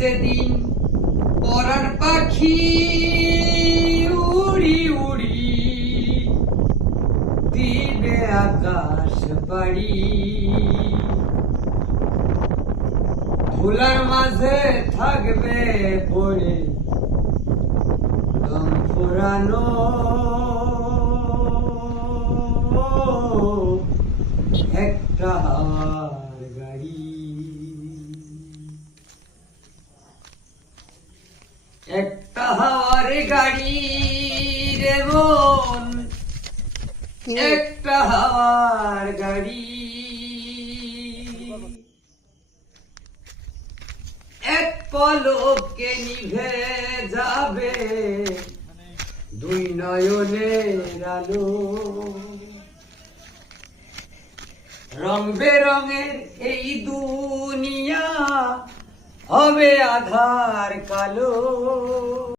যেদিন পরাণ পাখি উড়ি উড়ি দিবে আকাশ বাড়ি, ধুলার মাঝে থাকবে পড়ে দম ফুরানো একটা হাওয়ার গাড়ি, একটা হাওয়ার গাড়ি রে মন, একটা হাওয়ার গাড়ি, এক পলকে নিভে যাবে দুই নয়নের আলো, রং বেরঙের এই দুনিয়া হবে আধার কালো।